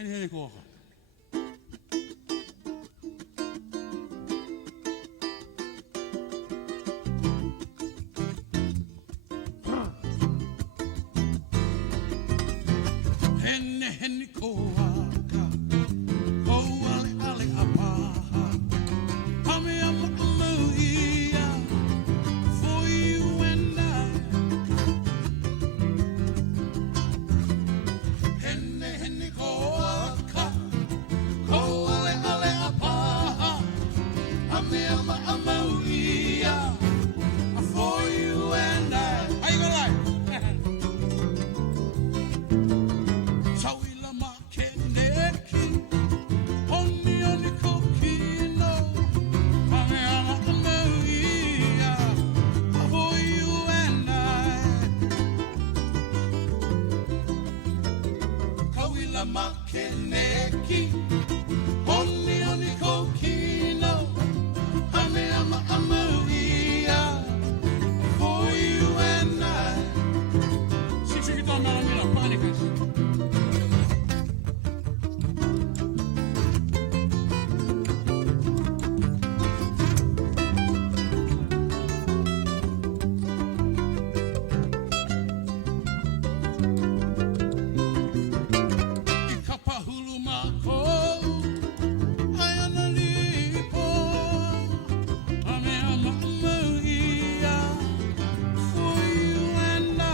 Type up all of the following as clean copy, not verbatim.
Henehene Kou ʻAka. Henehene Kou ʻAka, Waioli apaha, ame ama ia, for you and I. Henehene Kou ʻAka, Waioli apaha, ame ama ia, for you and I. How you gonna like? Tauila ma keneki, oni oni kokino, ame ama ia, for you and I. Tauila ma keneki, oni oni kokino, ame ama ia, for you and I. Siksi kita on meillä panikas. Ikapahulu mako, ayana lipo, ame ama ia, for you and I.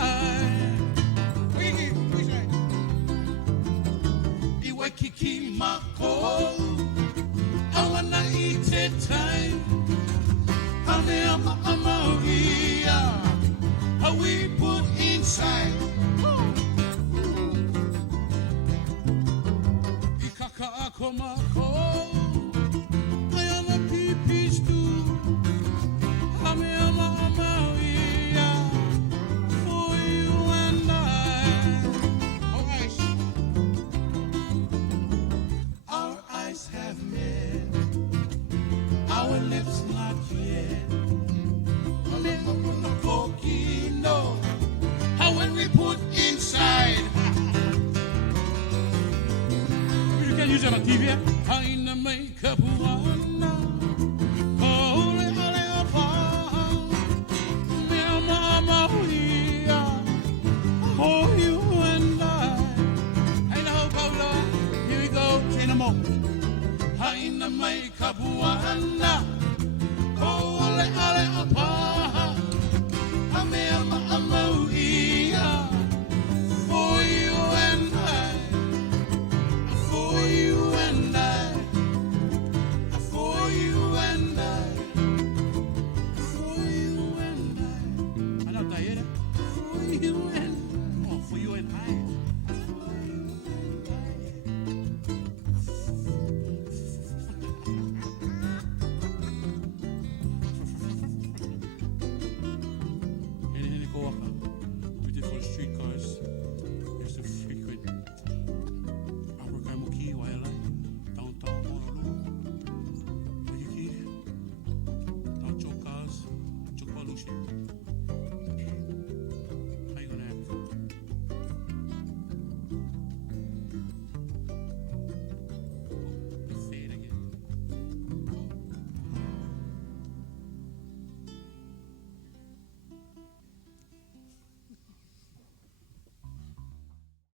Iwaikiki mako, I wanna eat it time, ame ama ia, how we put inside. Ikaka ako mako, ayana pipis tu, ame ama ia, for you and I. Oh, ice. Our eyes have met, our lips not yet. No, how when we put inside. You can use it on TV. Haina makeup wana, ole ole apaha, me ama ia, for you and I. Haina ho Paula, here we go, in a moment. Haina makeup wana, ole ole apaha, ame ama ia, for you and I. For you and I, for you and I, for you and I. Ano tayo na? For you and, oh, for you and I.